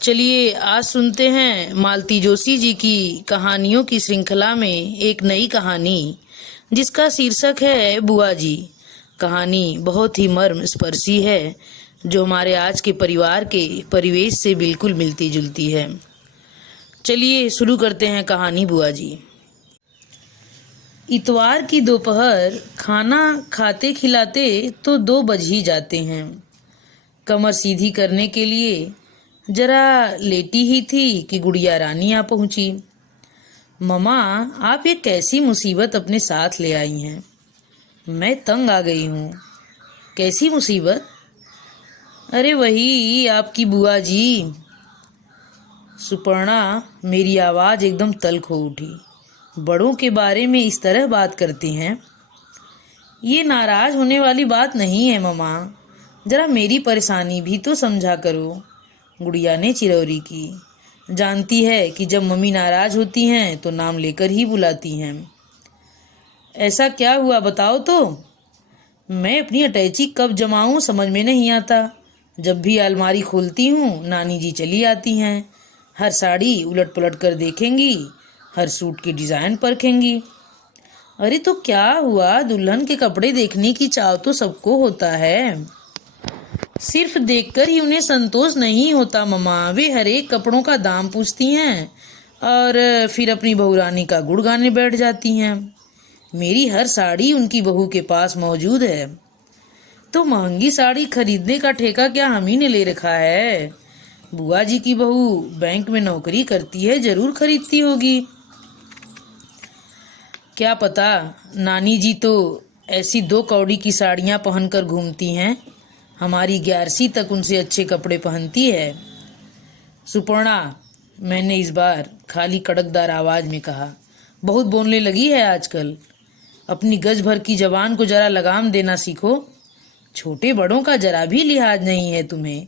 चलिए आज सुनते हैं मालती जोशी जी की कहानियों की श्रृंखला में एक नई कहानी जिसका शीर्षक है बुआ जी। कहानी बहुत ही मर्म स्पर्शी है जो हमारे आज के परिवार के परिवेश से बिल्कुल मिलती जुलती है। चलिए शुरू करते हैं कहानी बुआ जी। इतवार की दोपहर खाना खाते खिलाते तो 2 बज ही जाते हैं। कमर सीधी करने के लिए जरा लेटी ही थी कि गुड़िया रानी आ पहुंची। ममा, आप ये कैसी मुसीबत अपने साथ ले आई हैं? मैं तंग आ गई हूँ। कैसी मुसीबत? अरे वही आपकी बुआ जी। सुपर्णा, मेरी आवाज़ एकदम तल्ख हो उठी। बड़ों के बारे में इस तरह बात करते हैं? ये नाराज होने वाली बात नहीं है ममा, जरा मेरी परेशानी भी तो समझा करो। गुड़िया ने चिरौरी की। जानती है कि जब मम्मी नाराज होती हैं तो नाम लेकर ही बुलाती हैं। ऐसा क्या हुआ बताओ तो। मैं अपनी अटैची कब जमाऊं समझ में नहीं आता। जब भी अलमारी खोलती हूँ नानी जी चली आती हैं। हर साड़ी उलट पलट कर देखेंगी, हर सूट की डिज़ाइन परखेंगी। अरे तो क्या हुआ, दुल्हन के कपड़े देखने की चाव तो सबको होता है। सिर्फ देखकर ही उन्हें संतोष नहीं होता ममा, वे हर एक कपड़ों का दाम पूछती हैं और फिर अपनी बहू रानी का गुण गाने बैठ जाती हैं। मेरी हर साड़ी उनकी बहू के पास मौजूद है। तो महंगी साड़ी खरीदने का ठेका क्या हम ही ने ले रखा है? बुआ जी की बहू बैंक में नौकरी करती है, जरूर खरीदती होगी। क्या पता, नानी जी तो ऐसी 2 कौड़ी की साड़ियाँ पहनकर घूमती हैं। हमारी 11वीं तक उनसे अच्छे कपड़े पहनती है। सुपर्णा, मैंने इस बार खाली कड़कदार आवाज में कहा, बहुत बोलने लगी है आजकल। अपनी गज भर की जबान को जरा लगाम देना सीखो। छोटे बड़ों का जरा भी लिहाज नहीं है तुम्हें।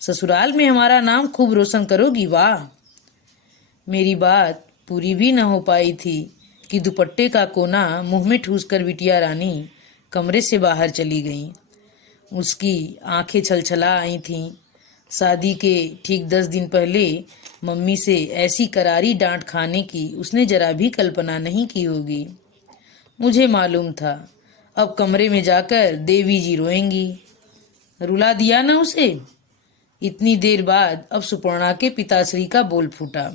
ससुराल में हमारा नाम खूब रोशन करोगी। वाह। मेरी बात पूरी भी न हो पाई थी कि दुपट्टे का कोना मुंह में ठूसकर बिटिया रानी कमरे से बाहर चली गई। उसकी आंखें छलछला आई थीं। शादी के ठीक 10 दिन पहले मम्मी से ऐसी करारी डांट खाने की उसने जरा भी कल्पना नहीं की होगी। मुझे मालूम था अब कमरे में जाकर देवी जी रोएंगी। रुला दिया ना उसे। इतनी देर बाद अब सुपर्णा के पिताश्री का बोल फूटा।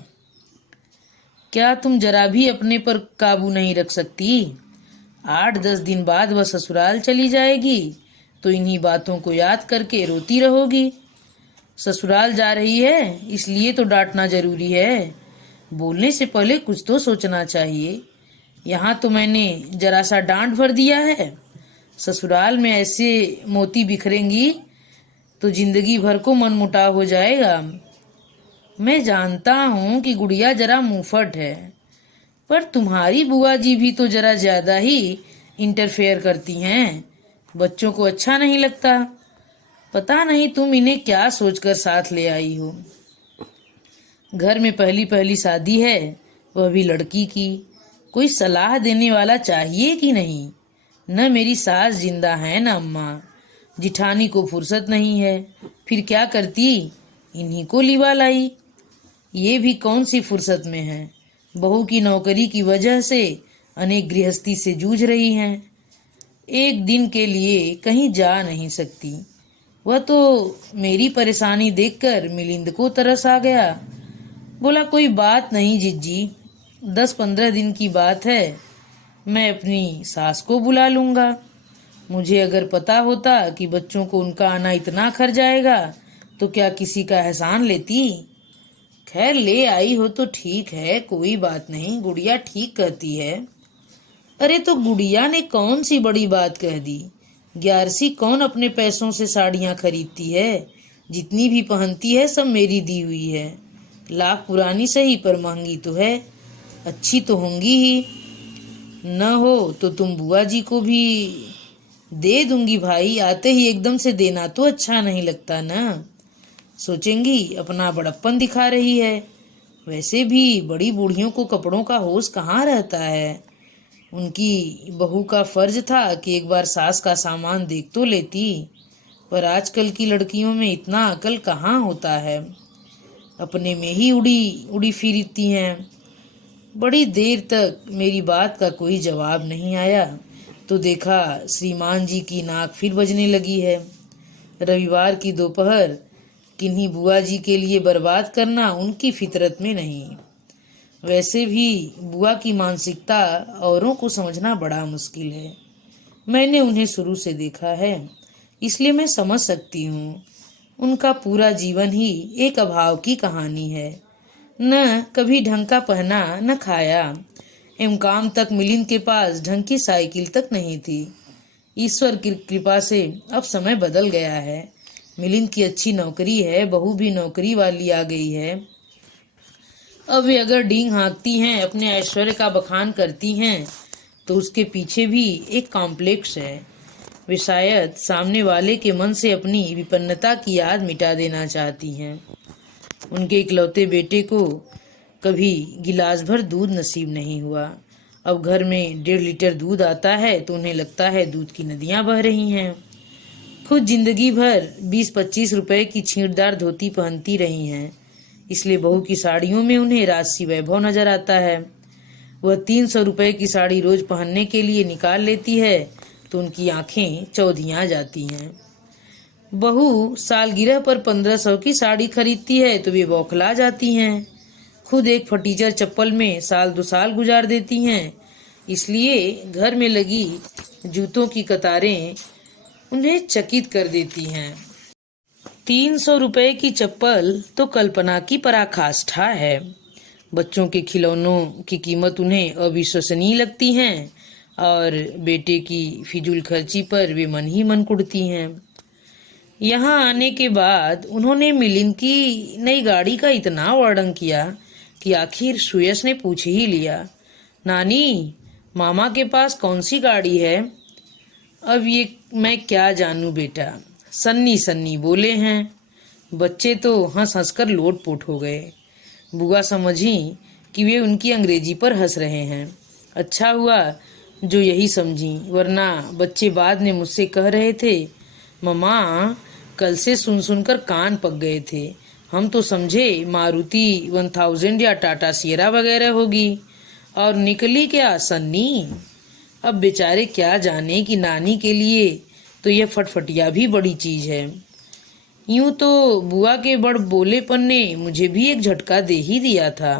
क्या तुम जरा भी अपने पर काबू नहीं रख सकती? 8-10 दिन बाद वह ससुराल चली जाएगी तो इन्हीं बातों को याद करके रोती रहोगी। ससुराल जा रही है इसलिए तो डांटना जरूरी है। बोलने से पहले कुछ तो सोचना चाहिए। यहाँ तो मैंने जरा सा डांट भर दिया है। ससुराल में ऐसे मोती बिखरेंगी तो जिंदगी भर को मनमुटाव हो जाएगा। मैं जानता हूँ कि गुड़िया जरा मुंहफट है, पर तुम्हारी बुआ जी भी तो जरा ज्यादा ही इंटरफेयर करती हैं। बच्चों को अच्छा नहीं लगता। पता नहीं तुम इन्हें क्या सोचकर साथ ले आई हो। घर में पहली पहली शादी है, वह भी लड़की की। कोई सलाह देने वाला चाहिए कि नहीं? न मेरी सास जिंदा है न अम्मा। जिठानी को फुर्सत नहीं है, फिर क्या करती? इन्हीं को लिवा लाई। ये भी कौन सी फुर्सत में है। बहू की नौकरी की वजह से अनेक गृहस्थी से जूझ रही हैं। एक दिन के लिए कहीं जा नहीं सकती। वह तो मेरी परेशानी देखकर मिलिंद को तरस आ गया। बोला कोई बात नहीं जिज्जी, 10-15 दिन की बात है, मैं अपनी सास को बुला लूंगा। मुझे अगर पता होता कि बच्चों को उनका आना इतना खर जाएगा तो क्या किसी का एहसान लेती। खैर ले आई हो तो ठीक है, कोई बात नहीं, गुड़िया ठीक कहती है। अरे तो गुड़िया ने कौन सी बड़ी बात कह दी। 11वीं कौन अपने पैसों से साड़ियाँ खरीदती है। जितनी भी पहनती है सब मेरी दी हुई है। लाख पुरानी सही पर महंगी तो है, अच्छी तो होंगी ही। न हो तो तुम बुआ जी को भी दे दूंगी भाई। आते ही एकदम से देना तो अच्छा नहीं लगता ना। सोचेंगी अपना बड़प्पन दिखा रही है। वैसे भी बड़ी बूढ़ियों को कपड़ों का होश कहाँ रहता है। उनकी बहू का फर्ज था कि एक बार सास का सामान देख तो लेती, पर आजकल की लड़कियों में इतना अकल कहाँ होता है। अपने में ही उड़ी उड़ी फिरती हैं। बड़ी देर तक मेरी बात का कोई जवाब नहीं आया तो देखा श्रीमान जी की नाक फिर बजने लगी है। रविवार की दोपहर किन्हीं बुआ जी के लिए बर्बाद करना उनकी फितरत में नहीं। वैसे भी बुआ की मानसिकता औरों को समझना बड़ा मुश्किल है। मैंने उन्हें शुरू से देखा है, इसलिए मैं समझ सकती हूँ। उनका पूरा जीवन ही एक अभाव की कहानी है। न कभी ढंग का पहना न खाया, एवं काम तक मिलिंद के पास ढंग की साइकिल तक नहीं थी। ईश्वर की कृपा से अब समय बदल गया है। मिलिंद की अच्छी नौकरी है, बहू भी नौकरी वाली आ गई है। अब वे अगर डींग हाँकती हैं, अपने ऐश्वर्य का बखान करती हैं, तो उसके पीछे भी एक कॉम्प्लेक्स है। वे शायद सामने वाले के मन से अपनी विपन्नता की याद मिटा देना चाहती हैं। उनके इकलौते बेटे को कभी गिलास भर दूध नसीब नहीं हुआ। अब घर में 1.5 लीटर दूध आता है तो उन्हें लगता है दूध की नदियां बह रही हैं। खुद जिंदगी भर 20-25 रुपए की छींटदार धोती पहनती रही हैं, इसलिए बहू की साड़ियों में उन्हें राजसी वैभव नजर आता है। वह 300 रुपए की साड़ी रोज पहनने के लिए निकाल लेती है तो उनकी आंखें चौधियां जाती हैं। बहू सालगिरह पर 1500 की साड़ी खरीदती है तो वे बौखला जाती हैं। खुद एक फटीचर चप्पल में साल 2 साल गुजार देती हैं, इसलिए घर में लगी जूतों की कतारें उन्हें चकित कर देती हैं। 300 रुपए की चप्पल तो कल्पना की पराकाष्ठा है। बच्चों के खिलौनों की कीमत उन्हें अविश्वसनीय लगती हैं और बेटे की फिजूल खर्ची पर वे मन ही मन कुढ़ती हैं। यहाँ आने के बाद उन्होंने मिलिंद की नई गाड़ी का इतना वर्णन किया कि आखिर सुयश ने पूछ ही लिया, नानी मामा के पास कौन सी गाड़ी है? अब ये मैं क्या जानूं बेटा, सन्नी सन्नी बोले हैं। बच्चे तो हंस हंस कर लोटपोट हो गए। बुआ समझी कि वे उनकी अंग्रेजी पर हंस रहे हैं। अच्छा हुआ जो यही समझी, वरना बच्चे बाद में मुझसे कह रहे थे, मम्मा कल से सुन सुनकर कान पक गए थे, हम तो समझे मारुति 1000 या टाटा सियरा वगैरह होगी, और निकली क्या सन्नी। अब बेचारे क्या जाने कि नानी के लिए तो यह फटफटिया भी बड़ी चीज है। यूं तो बुआ के बड़ बोलेपन ने मुझे भी एक झटका दे ही दिया था।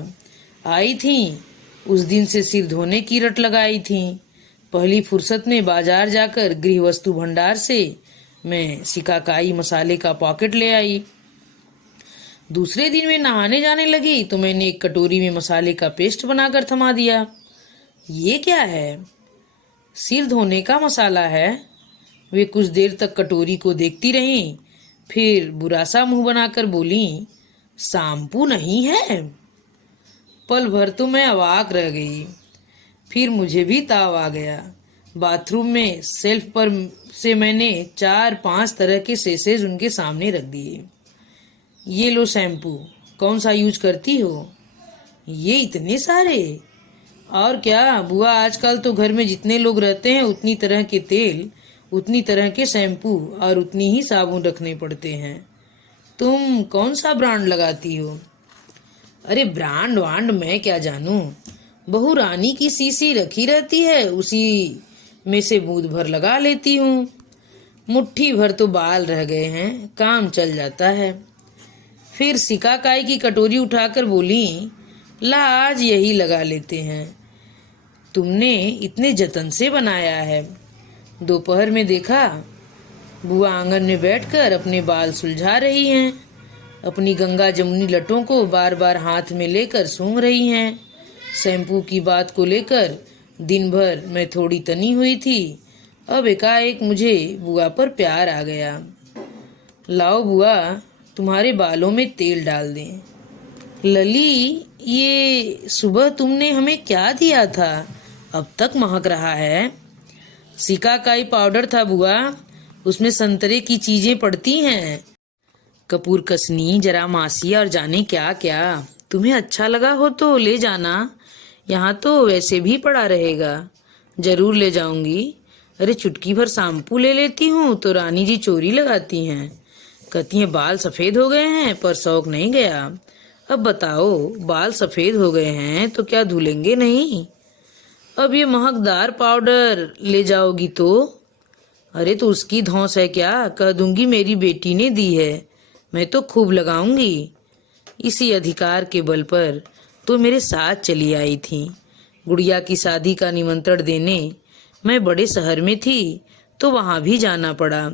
आई थी उस दिन से सिर धोने की रट लगाई थी। पहली फुर्सत में बाजार जाकर गृह वस्तु भंडार से मैं सिकाकाई मसाले का पॉकेट ले आई। दूसरे दिन वे नहाने जाने लगी तो मैंने एक कटोरी में मसाले का पेस्ट बनाकर थमा दिया। ये क्या है? सिर धोने का मसाला है। वे कुछ देर तक कटोरी को देखती रहीं, फिर बुरा सा मुंह बनाकर बोली, शैम्पू नहीं है? पल भर तो मैं अवाक रह गई। फिर मुझे भी ताव आ गया। बाथरूम में सेल्फ पर से मैंने 4-5 तरह के सेसेज उनके सामने रख दिए। ये लो शैम्पू, कौन सा यूज करती हो? ये इतने सारे? और क्या बुआ, आजकल तो घर में जितने लोग रहते हैं उतनी तरह के तेल, उतनी तरह के शैम्पू और उतनी ही साबुन रखने पड़ते हैं। तुम कौन सा ब्रांड लगाती हो? अरे ब्रांड वांड मैं क्या जानूं, बहू रानी की सीसी रखी रहती है, उसी में से बूंद भर लगा लेती हूँ। मुट्ठी भर तो बाल रह गए हैं, काम चल जाता है। फिर सिकाकाई की कटोरी उठाकर बोली, ला आज यही लगा लेते हैं, तुमने इतने जतन से बनाया है। दोपहर में देखा बुआ आंगन में बैठकर अपने बाल सुलझा रही हैं, अपनी गंगा जमुनी लटों को बार बार हाथ में लेकर सूंघ रही हैं। शैम्पू की बात को लेकर दिन भर मैं थोड़ी तनी हुई थी, अब एकाएक मुझे बुआ पर प्यार आ गया। लाओ बुआ, तुम्हारे बालों में तेल डाल दें। लली, ये सुबह तुमने हमें क्या दिया था, अब तक महक रहा है? सिकाकाई पाउडर था बुआ, उसमें संतरे की चीजें पड़ती हैं, कपूर कसनी, जरामासी और जाने क्या क्या। तुम्हें अच्छा लगा हो तो ले जाना, यहाँ तो वैसे भी पड़ा रहेगा। जरूर ले जाऊंगी। अरे चुटकी भर शैम्पू ले लेती हूँ तो रानी जी चोरी लगाती हैं, कहती हैं बाल सफेद हो गए हैं, पर शौक नहीं गया। अब बताओ, बाल सफेद हो गए हैं तो क्या धुलेंगे नहीं? अब ये महकदार पाउडर ले जाओगी तो? अरे तो उसकी धौंस है क्या, कह दूंगी मेरी बेटी ने दी है, मैं तो खूब लगाऊंगी। इसी अधिकार के बल पर तो मेरे साथ चली आई थी। गुड़िया की शादी का निमंत्रण देने मैं बड़े शहर में थी तो वहां भी जाना पड़ा।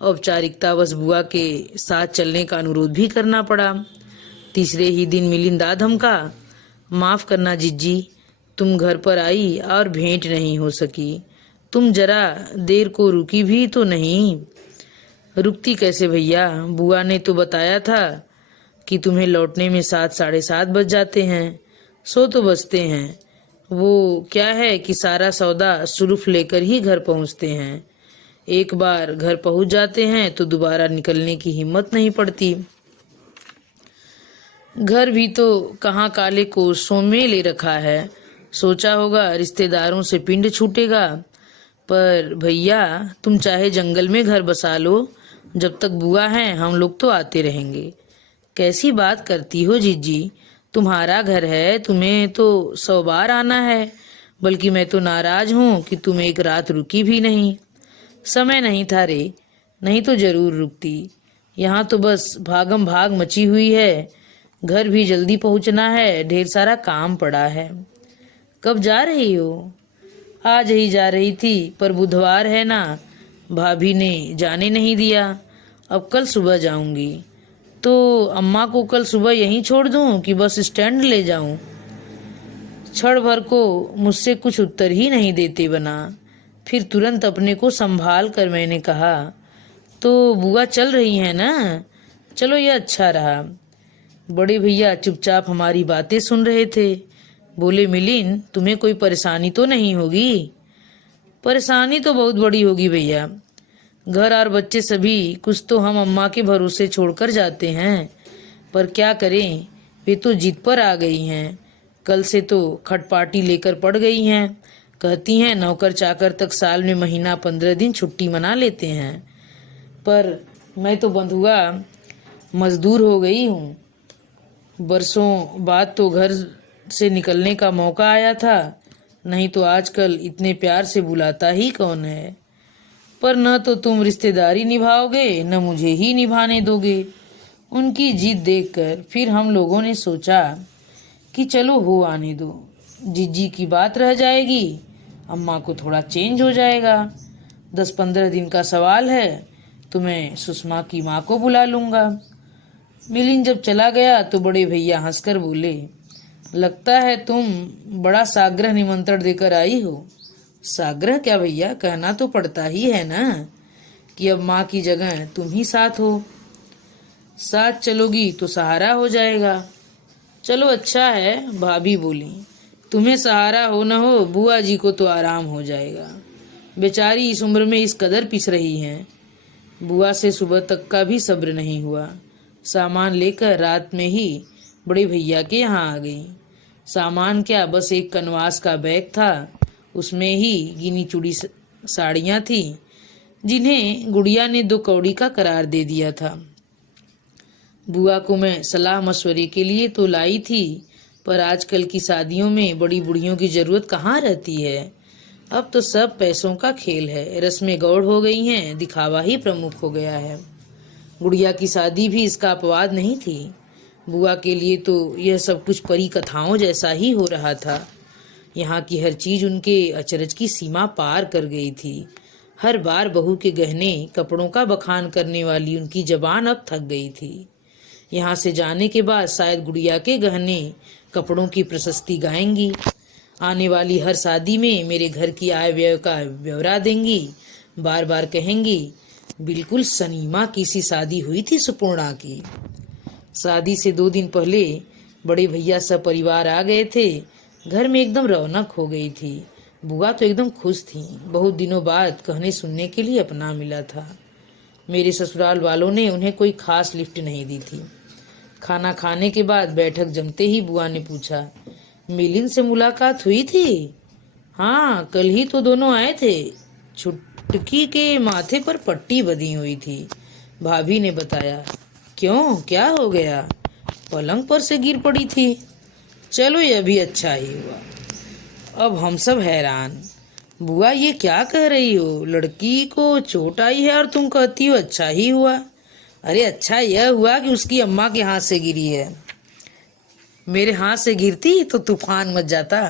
औपचारिकतावश बुआ के साथ चलने का अनुरोध भी करना पड़ा। तीसरे ही दिन मिलिंदा धमका, माफ करना जिज्जी, तुम घर पर आई और भेंट नहीं हो सकी। तुम जरा देर को रुकी भी तो नहीं। रुकती कैसे भैया, बुआ ने तो बताया था कि तुम्हें लौटने में 7 साढ़े 7 बज जाते हैं। सो तो बजते हैं, वो क्या है कि सारा सौदा सुरुफ लेकर ही घर पहुंचते हैं। एक बार घर पहुंच जाते हैं तो दोबारा निकलने की हिम्मत नहीं पड़ती। घर भी तो कहाँ काले कोसों में ले रखा है। सोचा होगा रिश्तेदारों से पिंड छूटेगा, पर भैया तुम चाहे जंगल में घर बसा लो, जब तक बुआ है हम लोग तो आते रहेंगे। कैसी बात करती हो जीजी, तुम्हारा घर है, तुम्हें तो 100 बार आना है। बल्कि मैं तो नाराज हूँ कि तुम एक रात रुकी भी नहीं। समय नहीं था रे, नहीं तो जरूर रुकती। यहाँ तो बस भागम भाग मची हुई है। घर भी जल्दी पहुँचना है, ढेर सारा काम पड़ा है। कब जा रही हो? आज ही जा रही थी, पर बुधवार है ना, भाभी ने जाने नहीं दिया। अब कल सुबह जाऊंगी। तो अम्मा को कल सुबह यहीं छोड़ दूं कि बस स्टैंड ले जाऊं? क्षण भर को मुझसे कुछ उत्तर ही नहीं देते बना। फिर तुरंत अपने को संभाल कर मैंने कहा, तो बुआ चल रही है ना? चलो ये अच्छा रहा। बड़े भैया चुपचाप हमारी बातें सुन रहे थे। बोले, मिलिन तुम्हें कोई परेशानी तो नहीं होगी? परेशानी तो बहुत बड़ी होगी भैया। घर और बच्चे सभी कुछ तो हम अम्मा के भरोसे छोड़कर जाते हैं, पर क्या करें, वे तो जिद पर आ गई हैं। कल से तो खटपाटी लेकर पड़ गई हैं। कहती हैं नौकर चाकर तक साल में महीना 15 दिन छुट्टी मना लेते हैं, पर मैं तो बंधुआ मजदूर हो गई हूँ। बरसों बाद तो घर से निकलने का मौका आया था, नहीं तो आजकल इतने प्यार से बुलाता ही कौन है। पर न तो तुम रिश्तेदारी निभाओगे, न मुझे ही निभाने दोगे। उनकी जिद देखकर फिर हम लोगों ने सोचा कि चलो हो आने दो, जिज्जी की बात रह जाएगी, अम्मा को थोड़ा चेंज हो जाएगा। 10-15 दिन का सवाल है तो मैं सुषमा की माँ को बुला लूंगा। मिलिन जब चला गया तो बड़े भैया हंसकर बोले, लगता है तुम बड़ा साग्रह निमंत्रण देकर आई हो। साग्रह क्या भैया, कहना तो पड़ता ही है ना कि अब माँ की जगह तुम ही साथ हो। साथ चलोगी तो सहारा हो जाएगा। चलो अच्छा है, भाभी बोली, तुम्हें सहारा हो न हो, बुआ जी को तो आराम हो जाएगा। बेचारी इस उम्र में इस कदर पिस रही हैं। बुआ से सुबह तक का भी सब्र नहीं हुआ। सामान लेकर रात में ही बड़े भैया के यहाँ आ गई। सामान क्या, बस एक कनवास का बैग था, उसमें ही गिनी चुड़ी साड़ियाँ थी, जिन्हें गुड़िया ने 2 कौड़ी का करार दे दिया था। बुआ को मैं सलाह मशवरे के लिए तो लाई थी, पर आजकल की शादियों में बड़ी बुढ़ियों की जरूरत कहाँ रहती है। अब तो सब पैसों का खेल है, रस्में गौड़ हो गई हैं, दिखावा ही प्रमुख हो गया है। गुड़िया की शादी भी इसका अपवाद नहीं थी। बुआ के लिए तो यह सब कुछ परी कथाओं जैसा ही हो रहा था। यहाँ की हर चीज उनके अचरज की सीमा पार कर गई थी। हर बार बहू के गहने कपड़ों का बखान करने वाली उनकी जबान अब थक गई थी। यहाँ से जाने के बाद शायद गुड़िया के गहने कपड़ों की प्रशस्ति गाएंगी। आने वाली हर शादी में मेरे घर की आय व्यय का ब्यौरा देंगी। बार बार कहेंगी, बिल्कुल सनीमा की सी शादी हुई थी सुपूर्णा की। शादी से 2 दिन पहले बड़े भैया सब परिवार आ गए थे। घर में एकदम रौनक हो गई थी। बुआ तो एकदम खुश थी। बहुत दिनों बाद कहने सुनने के लिए अपना मिला था। मेरे ससुराल वालों ने उन्हें कोई खास लिफ्ट नहीं दी थी। खाना खाने के बाद बैठक जमते ही बुआ ने पूछा, मिलिन से मुलाकात हुई थी? हाँ, कल ही तो दोनों आए थे। छुटकी के माथे पर पट्टी बंधी हुई थी। भाभी ने बताया। क्यों, क्या हो गया? पलंग पर से गिर पड़ी थी। चलो यह भी अच्छा ही हुआ। अब हम सब हैरान। बुआ ये क्या कह रही हो? लड़की को चोट आई है और तुम कहती हो अच्छा ही हुआ। अरे अच्छा यह हुआ कि उसकी अम्मा के हाथ से गिरी है। मेरे हाथ से गिरती तो तूफान मच जाता।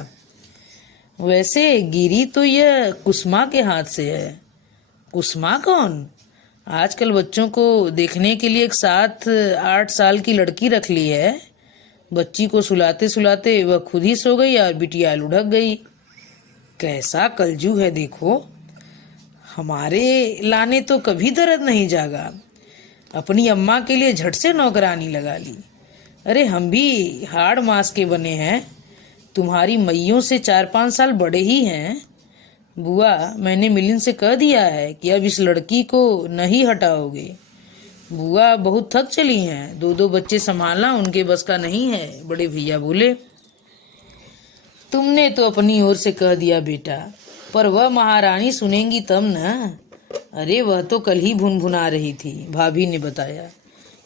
वैसे गिरी तो यह कुसुमा के हाथ से है। कुसुमा कौन? आजकल बच्चों को देखने के लिए एक 7-8 साल की लड़की रख ली है। बच्ची को सुलाते सुलाते वह खुद ही सो गई और बिटिया लुढ़क गई। कैसा कलजू है देखो। हमारे लाने तो कभी दर्द नहीं जागा। अपनी अम्मा के लिए झट से नौकरानी लगा ली। अरे हम भी हाड़ मास के बने हैं। तुम्हारी मैयों से 4-5 साल बड़े ही हैं। बुआ मैंने मिलिंद से कह दिया है कि अब इस लड़की को नहीं हटाओगे। बुआ बहुत थक चली हैं। 2-2 बच्चे संभालना उनके बस का नहीं है। बड़े भैया बोले। तुमने तो अपनी ओर से कह दिया बेटा, पर वह महारानी सुनेंगी तब न। अरे वह तो कल ही भुनभुना रही थी, भाभी ने बताया।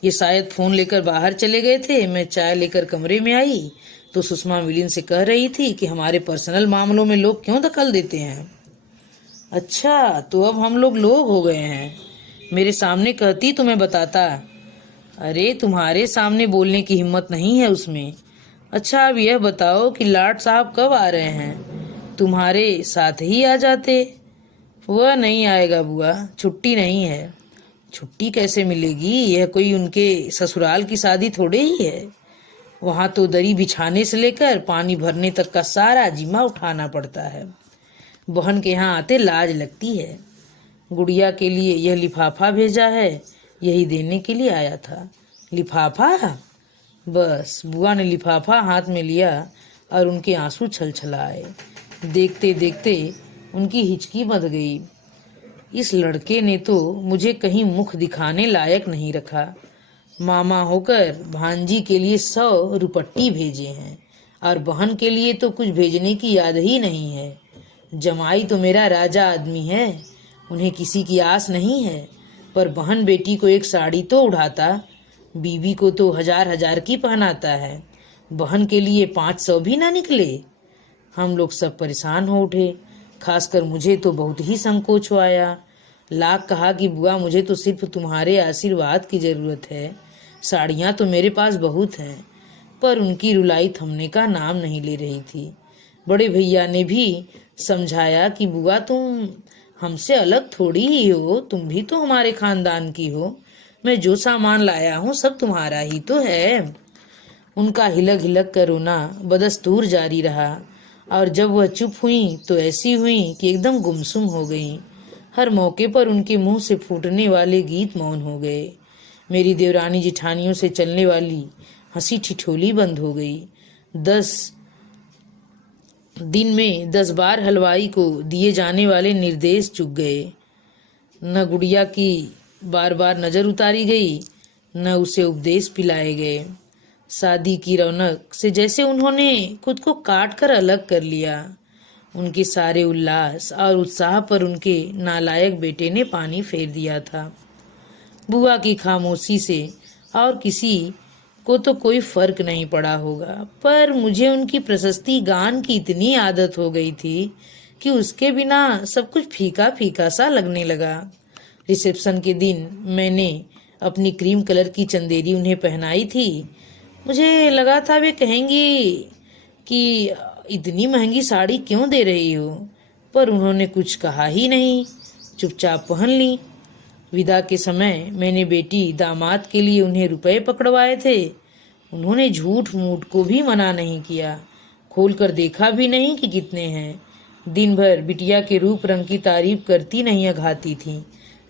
ये शायद फोन लेकर बाहर चले गए थे। मैं चाय लेकर कमरे में आई तो सुषमा मिलिंद से कह रही थी कि हमारे पर्सनल मामलों में लोग क्यों दखल देते हैं। अच्छा तो अब हम लोग हो गए हैं। मेरे सामने कहती तो मैं बताता। अरे तुम्हारे सामने बोलने की हिम्मत नहीं है उसमें। अच्छा अब यह बताओ कि लाट साहब कब आ रहे हैं? तुम्हारे साथ ही आ जाते। वह नहीं आएगा बुआ, छुट्टी नहीं है। छुट्टी कैसे मिलेगी? यह कोई उनके ससुराल की शादी थोड़े ही है। वहाँ तो दरी बिछाने से लेकर पानी भरने तक का सारा जिम्मा उठाना पड़ता है। बहन के यहाँ आते लाज लगती है। गुड़िया के लिए यह लिफाफा भेजा है, यही देने के लिए आया था। लिफाफा? बस बुआ ने लिफाफा हाथ में लिया और उनके आंसू छलछलाए। देखते देखते उनकी हिचकी बंध गई। इस लड़के ने तो मुझे कहीं मुख दिखाने लायक नहीं रखा। मामा होकर भांजी के लिए 100 रुपट्टी भेजे हैं और बहन के लिए तो कुछ भेजने की याद ही नहीं है। जमाई तो मेरा राजा आदमी है, उन्हें किसी की आस नहीं है। पर बहन बेटी को एक साड़ी तो उड़ाता, बीवी को तो 1000-1000 की पहनाता है। बहन के लिए 500 भी ना निकले। हम लोग सब परेशान हो उठे। खासकर मुझे तो बहुत ही संकोच आया। लाख कहा कि बुआ मुझे तो सिर्फ तुम्हारे आशीर्वाद की जरूरत है। साड़ियाँ तो मेरे पास बहुत हैं। पर उनकी रुलाई थमने का नाम नहीं ले रही थी। बड़े भैया ने भी समझाया कि बुआ तुम हमसे अलग थोड़ी ही हो, तुम भी तो हमारे खानदान की हो। मैं जो सामान लाया हूँ सब तुम्हारा ही तो है। उनका हिलक हिलक कर रोना बदस्तूर जारी रहा और जब वह चुप हुई तो ऐसी हुई कि एकदम गुमसुम हो गई। हर मौके पर उनके मुंह से फूटने वाले गीत मौन हो गए। मेरी देवरानी जिठानियों से चलने वाली हंसी ठिठोली बंद हो गई। 10 दिन में 10 बार हलवाई को दिए जाने वाले निर्देश चुक गए। न गुड़िया की बार बार नजर उतारी गई, न उसे उपदेश पिलाए गए। शादी की रौनक से जैसे उन्होंने खुद को काट कर अलग कर लिया। उनके सारे उल्लास और उत्साह पर उनके नालायक बेटे ने पानी फेर दिया था। बुआ की खामोशी से और किसी को तो कोई फर्क नहीं पड़ा होगा, पर मुझे उनकी प्रशस्ति गान की इतनी आदत हो गई थी कि उसके बिना सब कुछ फीका फीका सा लगने लगा। रिसेप्शन के दिन मैंने अपनी क्रीम कलर की चंदेरी उन्हें पहनाई थी। मुझे लगा था वे कहेंगी कि इतनी महंगी साड़ी क्यों दे रही हो, पर उन्होंने कुछ कहा ही नहीं, चुपचाप पहन ली। विदा के समय मैंने बेटी दामाद के लिए उन्हें रुपए पकड़वाए थे। उन्होंने झूठ मूठ को भी मना नहीं किया, खोल कर देखा भी नहीं कि कितने हैं। दिन भर बिटिया के रूप रंग की तारीफ करती नहीं अघाती थी।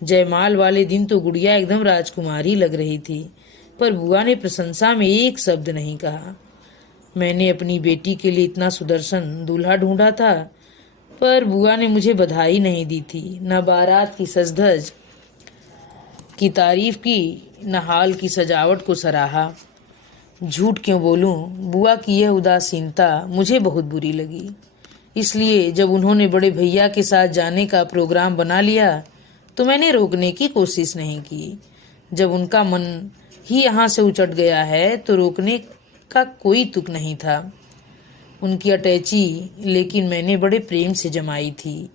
जयमाल वाले दिन तो गुड़िया एकदम राजकुमारी लग रही थी, पर बुआ ने प्रशंसा में एक शब्द नहीं कहा। मैंने अपनी बेटी के लिए इतना सुदर्शन दूल्हा ढूंढा था, पर बुआ ने मुझे बधाई नहीं दी थी, न बारात की सजधज की तारीफ की, न हाल की सजावट को सराहा। झूठ क्यों बोलूं, बुआ की यह उदासीनता मुझे बहुत बुरी लगी। इसलिए जब उन्होंने बड़े भैया के साथ जाने का प्रोग्राम बना लिया तो मैंने रोकने की कोशिश नहीं की। जब उनका मन ही यहाँ से उचट गया है तो रोकने का कोई तुक नहीं था। उनकी अटैची लेकिन मैंने बड़े प्रेम से जमाई थी।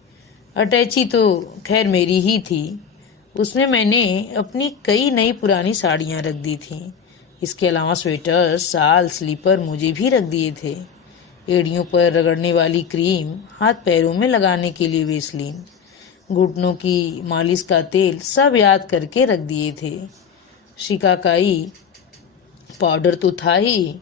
अटैची तो खैर मेरी ही थी। उसमें मैंने अपनी कई नई पुरानी साड़ियाँ रख दी थीं। इसके अलावा स्वेटर, शाल, स्लीपर मुझे भी रख दिए थे। एड़ियों पर रगड़ने वाली क्रीम, हाथ पैरों में लगाने के लिए वेसलीन, घुटनों की मालिश का तेल सब याद करके रख दिए थे। शिकाकाई पाउडर तो था ही।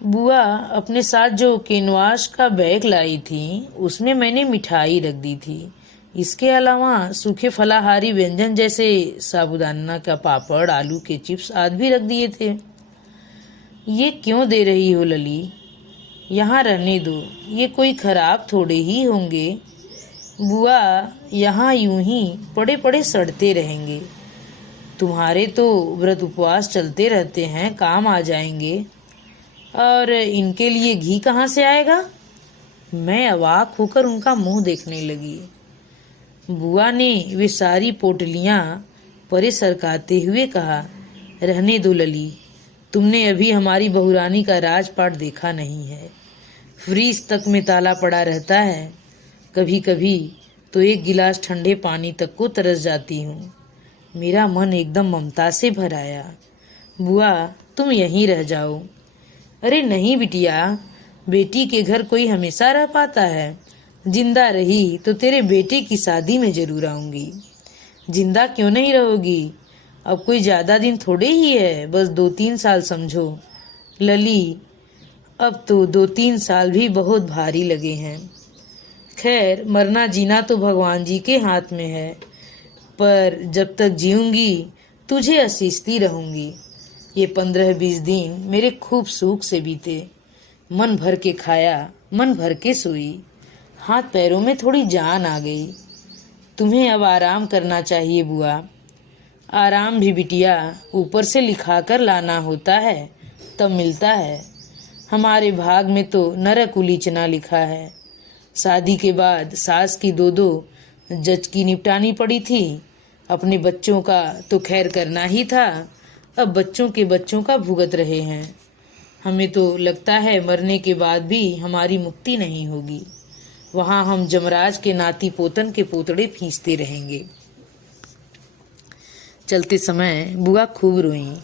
बुआ अपने साथ जो कैनवास का बैग लाई थी उसमें मैंने मिठाई रख दी थी। इसके अलावा सूखे फलाहारी व्यंजन जैसे साबूदाना का पापड़, आलू के चिप्स आदि भी रख दिए थे। ये क्यों दे रही हो लली? यहाँ रहने दो, ये कोई खराब थोड़े ही होंगे। बुआ यहाँ यूं ही पड़े पड़े सड़ते रहेंगे। तुम्हारे तो व्रत उपवास चलते रहते हैं, काम आ जाएंगे। और इनके लिए घी कहाँ से आएगा? मैं अवाक होकर उनका मुंह देखने लगी। बुआ ने वे सारी पोटलियाँ परे सरकाते हुए कहा, रहने दो लली, तुमने अभी हमारी बहुरानी का राजपाट देखा नहीं है। फ्रीज तक में ताला पड़ा रहता है। कभी कभी तो एक गिलास ठंडे पानी तक को तरस जाती हूँ। मेरा मन एकदम ममता से भर आया। बुआ तुम यहीं रह जाओ। अरे नहीं बिटिया, बेटी के घर कोई हमेशा रह पाता है। जिंदा रही तो तेरे बेटे की शादी में जरूर आऊंगी। जिंदा क्यों नहीं रहोगी? अब कोई ज्यादा दिन थोड़े ही है, बस 2-3 साल समझो। लली, अब तो 2-3 साल भी बहुत भारी लगे हैं। खैर मरना जीना तो भगवान जी के हाथ में है, पर जब तक जीऊंगी तुझे असीसती रहूंगी। ये 15-20 दिन मेरे खूब सुख से बीते। मन भर के खाया, मन भर के सोई। हाथ पैरों में थोड़ी जान आ गई। तुम्हें अब आराम करना चाहिए बुआ। आराम भी बिटिया ऊपर से लिखा कर लाना होता है, तब मिलता है। हमारे भाग में तो नरक उलीचना लिखा है। शादी के बाद सास की 2-2 जज की निपटानी पड़ी थी। अपने बच्चों का तो खैर करना ही था, अब बच्चों के बच्चों का भुगत रहे हैं। हमें तो लगता है मरने के बाद भी हमारी मुक्ति नहीं होगी। वहाँ हम जमराज के नाती पोतन के पोतड़े खींचते रहेंगे। चलते समय बुआ खूब रोईं।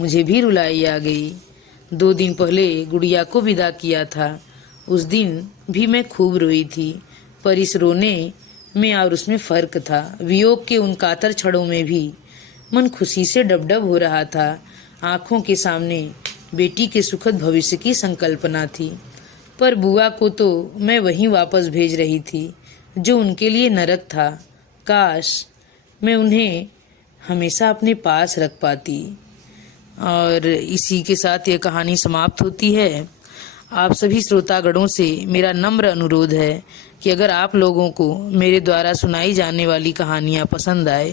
मुझे भी रुलाई आ गई। 2 दिन पहले गुड़िया को विदा किया था, उस दिन भी मैं खूब रोई थी। पर इस रोने में और उसमें फर्क था। वियोग के उन कातर क्षणों में भी मन खुशी से डबडब हो रहा था। आंखों के सामने बेटी के सुखद भविष्य की संकल्पना थी। पर बुआ को तो मैं वहीं वापस भेज रही थी जो उनके लिए नरक था। काश मैं उन्हें हमेशा अपने पास रख पाती। और इसी के साथ ये कहानी समाप्त होती है। आप सभी श्रोतागणों से मेरा नम्र अनुरोध है कि अगर आप लोगों को मेरे द्वारा सुनाई जाने वाली कहानियाँ पसंद आए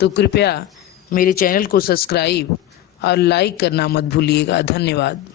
तो कृपया मेरे चैनल को सब्सक्राइब और लाइक करना मत भूलिएगा। धन्यवाद।